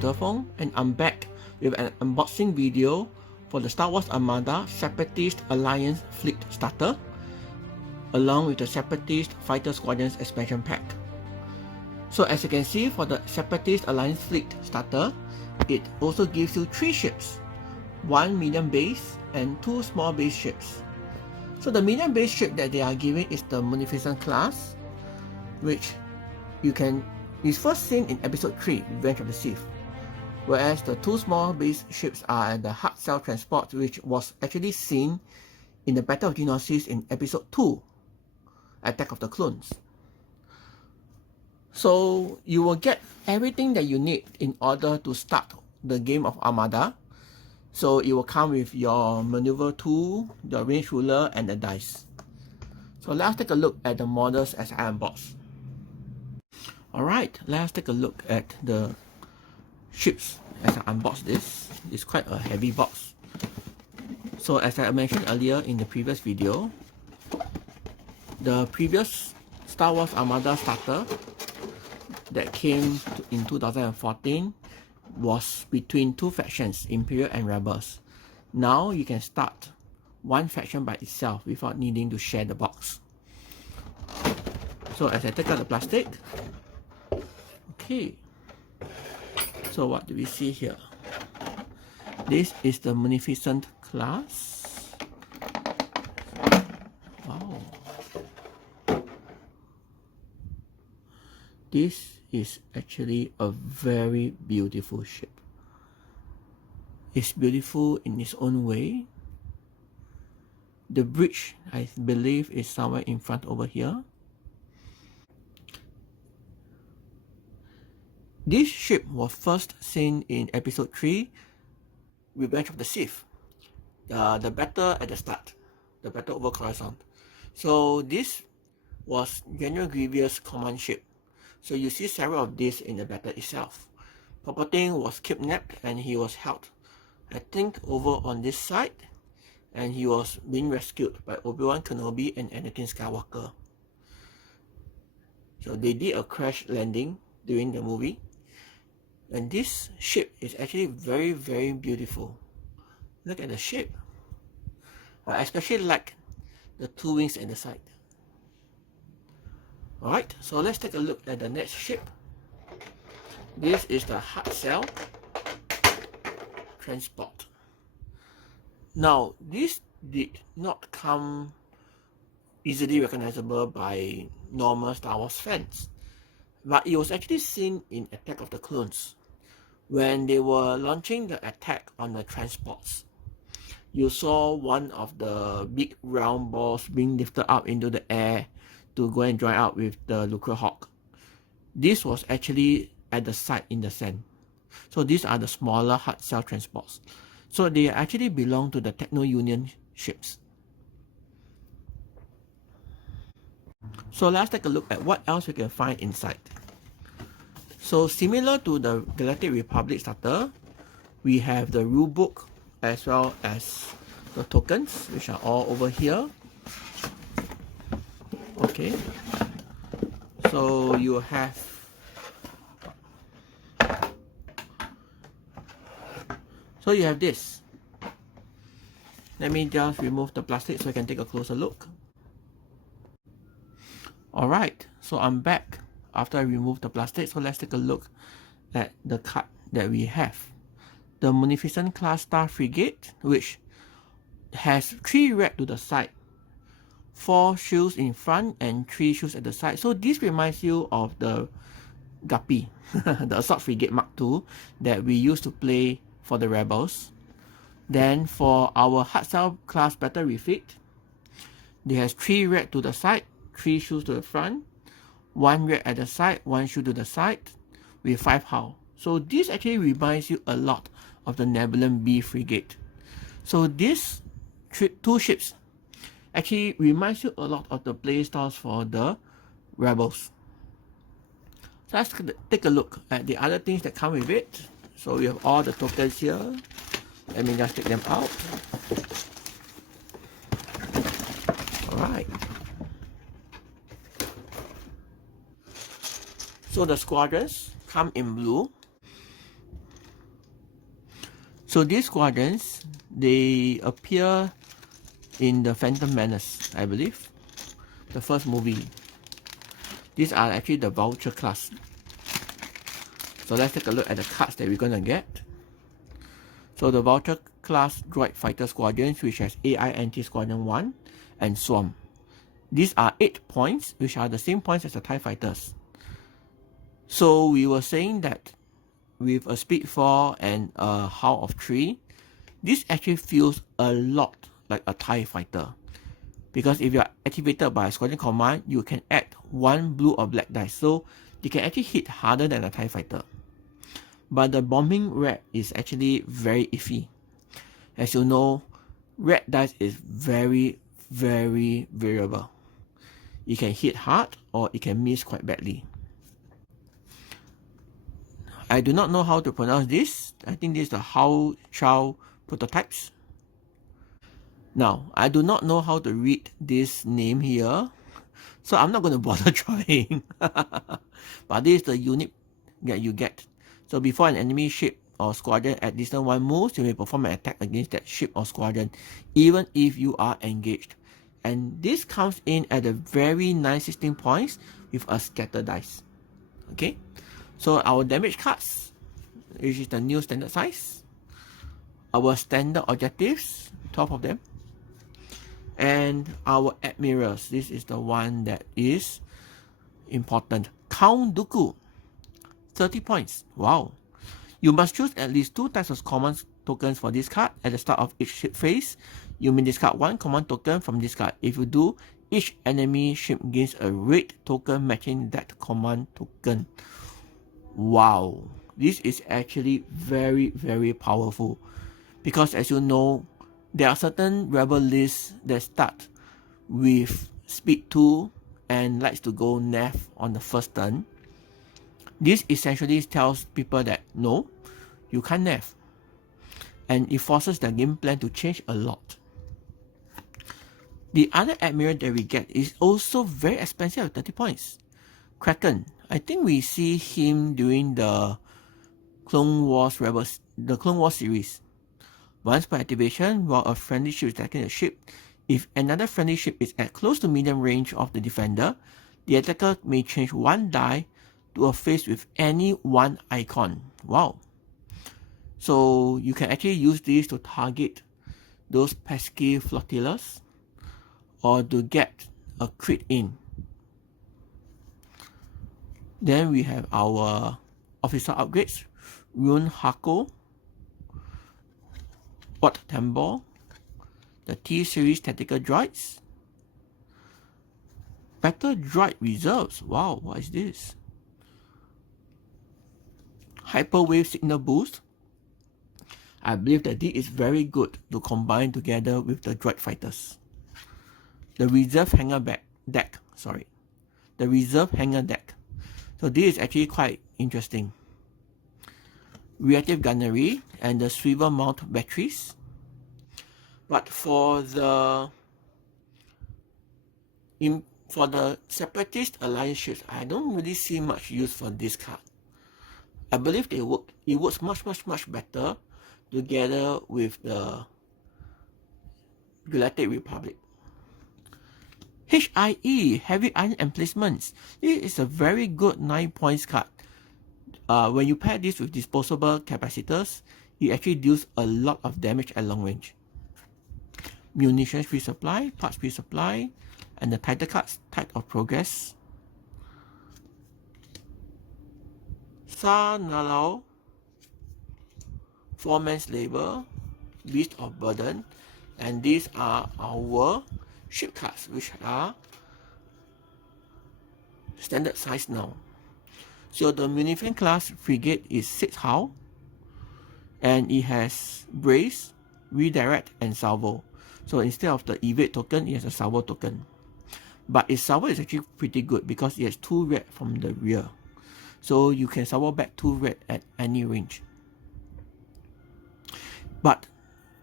Defeng, and I'm back with an unboxing video for the Star Wars Armada Separatist Alliance Fleet Starter, along with the Separatist Fighter Squadrons expansion pack. So as you can see, for the Separatist Alliance Fleet Starter, it also gives you 3 ships, 1 medium base and 2 small base ships. So the medium base ship that they are giving is the Munificent class, which is first seen in episode 3, Revenge of the Sith, whereas the 2 small base ships are the hard cell transport, which was actually seen in the Battle of Geonosis in episode 2, Attack of the Clones. So you will get everything that you need in order to start the game of Armada. So it will come with your maneuver tool, your range ruler, and the dice. So let's take a look at the models as I unbox. Alright, let's take a look at the ships as I unbox this. It's quite a heavy box. So as I mentioned earlier in the previous video, the previous Star Wars Armada starter that came in 2014 was between 2 factions, Imperial and Rebels. Now you can start one faction by itself without needing to share the box. So as I take out the plastic, okay, so what do we see here? This is the Munificent class. Wow. This is actually a very beautiful ship. It's beautiful in its own way. The bridge, I believe, is somewhere in front over here. This ship was first seen in episode 3, Revenge of the Sith. The battle at the start, the battle over Coruscant. So this was General Grievous' command ship. So you see several of these in the battle itself. Palpatine was kidnapped and he was held, I think, over on this side, and he was being rescued by Obi-Wan Kenobi and Anakin Skywalker. So they did a crash landing during the movie. And this ship is actually very, very beautiful. Look at the shape. I especially like the 2 wings at the side. Alright, so let's take a look at the next ship. This is the hard cell transport. Now, this did not come easily recognizable by normal Star Wars fans, but it was actually seen in Attack of the Clones when they were launching the attack on the transports. You saw one of the big round balls being lifted up into the air to go and join up with the Lucre Hawk. This was actually at the side in the sand. So these are the smaller hard cell transports. So they actually belong to the Techno Union ships. So let's take a look at what else we can find inside. So similar to the Galactic Republic starter, we have the rulebook as well as the tokens, which are all over here. Okay, so you have this. Let me just remove the plastic so I can take a closer look. Alright, so I'm back after I removed the plastic, so let's take a look at the card that we have. The Munificent class Star Frigate, which has 3 red to the side, 4 shields in front and 3 shields at the side. So this reminds you of the Guppy, the Assault Frigate Mark II that we used to play for the Rebels. Then for our hard cell class battle refit, they has 3 red to the side, 3 shields to the front, 1 red at the side, 1 shield to the side, with 5 hull. So this actually reminds you a lot of the Nebulon B Frigate. So these 2 ships actually reminds you a lot of the playstyles for the Rebels. So let's take a look at the other things that come with it. So we have all the tokens here. Let me just take them out. Alright. So the Squadrons come in blue. So these squadrons, they appear in the Phantom Menace, I believe, the first movie. These are actually the Vulture class. So let's take a look at the cards that we're gonna get. So the Vulture class Droid Fighter Squadrons, which has AI Anti-Squadron 1 and Swarm. These are 8 points, which are the same points as the TIE Fighters. So we were saying that with a speed 4 and a hull of 3, this actually feels a lot like a TIE Fighter. Because if you are activated by a Squadron Command, you can add 1 blue or black dice. So you can actually hit harder than a TIE Fighter. But the bombing red is actually very iffy. As you know, red dice is very, very variable. It can hit hard or it can miss quite badly. I do not know how to pronounce this. I think this is the Hao Chao prototypes. Now, I do not know how to read this name here, so I'm not going to bother trying. But this is the unit that you get. So before an enemy ship or squadron at distance 1 moves, you may perform an attack against that ship or squadron, even if you are engaged. And this comes in at a very nice 16 points with a scatter dice. Okay, so our damage cards, which is the new standard size. Our standard objectives, 12 of them. And our admirals, this is the one that is important. Count Dooku, 30 points. Wow. You must choose at least 2 types of command tokens for this card. At the start of each ship phase, you may discard 1 command token from this card. If you do, each enemy ship gains a raid token matching that command token. Wow. This is actually very, very powerful. Because as you know, there are certain rebel lists that start with speed 2 and likes to go nav on the first turn. This essentially tells people that no, you can't nav. And it forces their game plan to change a lot. The other admiral that we get is also very expensive at 30 points. Kraken. I think we see him during the Clone Wars series. Once per activation, while a friendly ship is attacking the ship, if another friendly ship is at close to medium range of the defender, the attacker may change 1 die to a face with any 1 icon. Wow. So you can actually use this to target those pesky flotillas or to get a crit in. Then we have our officer upgrades. Rune Hako, Wat Tambor, the T-Series Tactical Droids, Battle Droid Reserves. Wow, what is this? Hyperwave Signal Boost. I believe that this is very good to combine together with the Droid Fighters. The Reserve Hangar Deck. The Reserve Hangar Deck. So this is actually quite interesting. Reactive Gunnery and the Swivel Mount Batteries. But for the Separatist Alliance ships, I don't really see much use for this card. I believe it works much better together with the Galactic Republic. HIE, Heavy Iron Emplacements. This is a very good 9 points card. When you pair this with disposable capacitors, it actually deals a lot of damage at long range. Munitions resupply, parts resupply, and the title cards, Tide of Progress. Sa Nalau, Foreman's Labor, Beast of Burden, and these are our ship cards, which are standard size now. So the Munificent class Frigate is 6 hull, and it has Brace, Redirect, and Salvo. So instead of the evade token, it has a salvo token. But its salvo is actually pretty good because it has 2 red from the rear. So you can salvo back 2 red at any range. But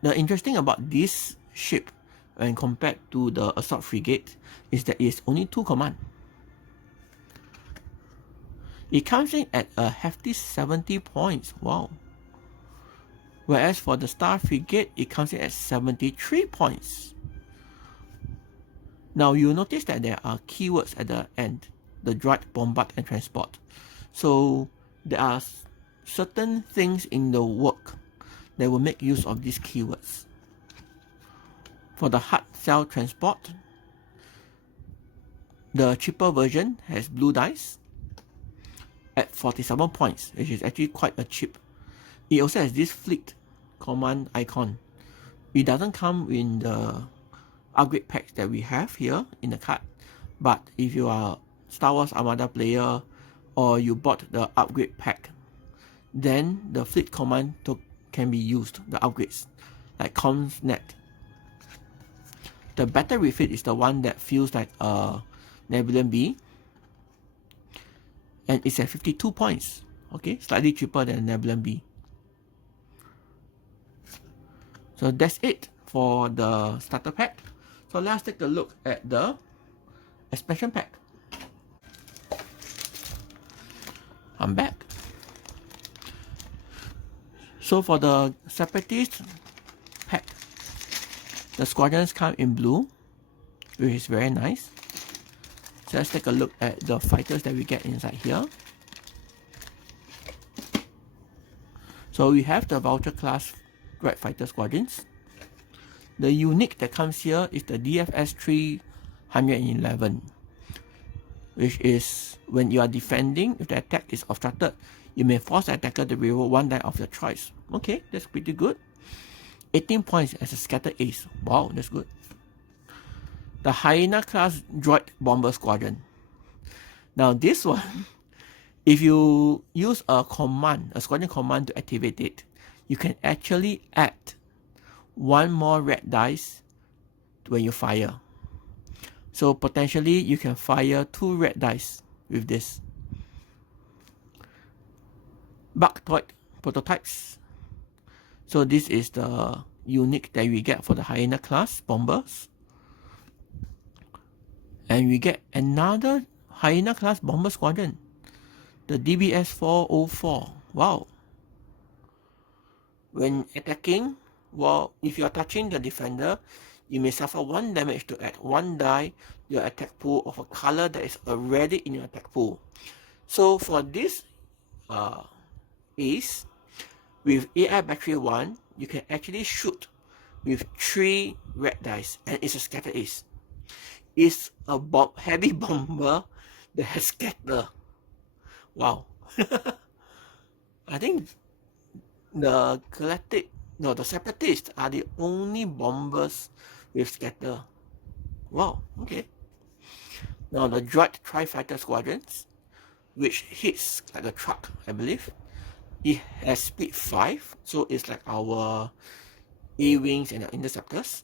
the interesting about this ship when compared to the Assault Frigate is that it is only 2 command. It comes in at a hefty 70 points. Wow. Whereas for the Star Frigate, it comes in at 73 points. Now you'll notice that there are keywords at the end, the Droid, Bombard and Transport. So there are certain things in the work that will make use of these keywords. For the hard cell transport, the cheaper version has blue dice at 47 points, which is actually quite a cheap. It also has this fleet command icon. It doesn't come in the upgrade packs that we have here in the card, but if you are Star Wars Armada player or you bought the upgrade pack, then the fleet command can be used, the upgrades, like Comms Net. The Battle Refit is the one that feels like a Nebulon B, and it's at 52 points, okay, slightly cheaper than Nebulon B. So that's it for the starter pack. So let's take a look at the expansion pack. I'm back. So for the Separatist pack, the Squadrons come in blue, which is very nice. So let's take a look at the fighters that we get inside here. So we have the Vulture class Droid Fighter Squadrons. The unique that comes here is the DFS 311, which is when you are defending, if the attack is obstructed, you may force the attacker to reroll one die of your choice. Okay, that's pretty good. 18 points as a scatter ace. Wow, that's good. The Hyena class Droid Bomber Squadron. Now this one, if you use a command, a squadron command to activate it, you can actually add one more red dice when you fire. So potentially you can fire 2 red dice with this. Bug Droid prototypes. So this is the unique that we get for the Hyena class bombers. And we get another Hyena class bomber squadron, the DBS 404. Wow. When attacking, well, if you are touching the defender, you may suffer 1 damage to add 1 die to your attack pool of a color that is already in your attack pool. So for this ace, with AI battery 1, you can actually shoot with 3 red dice, and it's a scatter ace. It's a heavy bomber that has scatter. Wow. I think the Separatists are the only bombers with scatter. Wow, okay. Now the Droid Tri-Fighter Squadrons, which hits like a truck, I believe. It has speed 5, so it's like our A-Wings and the Interceptors.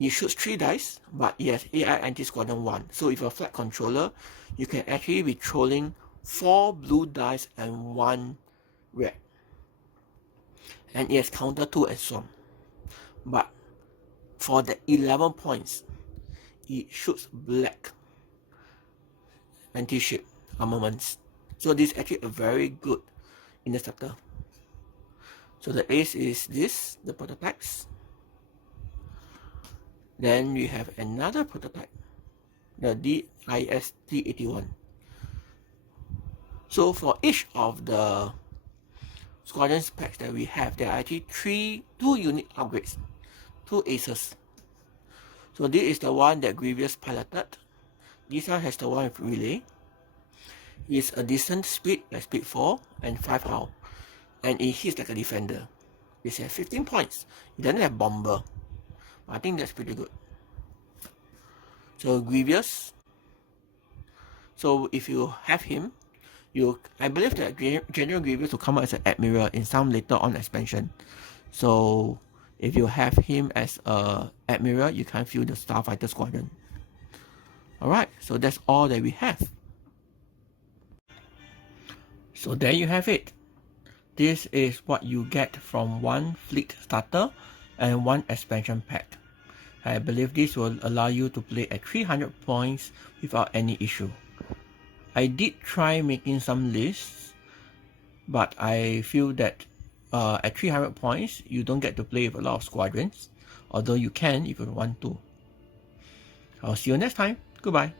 It shoots 3 dice, but it has AI Anti-Squadron 1. So if you're a flight controller, you can actually be trolling 4 blue dice and 1 red. And it has counter 2 and swarm. But for the 11 points, it shoots black anti-ship armaments. So this is actually a very good interceptor. So the ace is this, the prototypes. Then we have another prototype, the DIS-T81. So for each of the Squadrons packs that we have, there are actually 2 unique upgrades, 2 aces. So this is the one that Grievous piloted. This one has the one with relay. It's a decent speed, like speed 4 and 5 hull. And it hits like a defender. It's at 15 points. It doesn't have bomber. I think that's pretty good. So Grievous. So if you have him, I believe that General Grievous will come out as an Admiral in some later on expansion. So if you have him as a Admiral, you can fill the Starfighter Squadron. Alright, so that's all that we have. So there you have it. This is what you get from one fleet starter and one expansion pack. I believe this will allow you to play at 300 points without any issue. I did try making some lists, but I feel that at 300 points, you don't get to play with a lot of squadrons, although you can if you want to. I'll see you next time. Goodbye.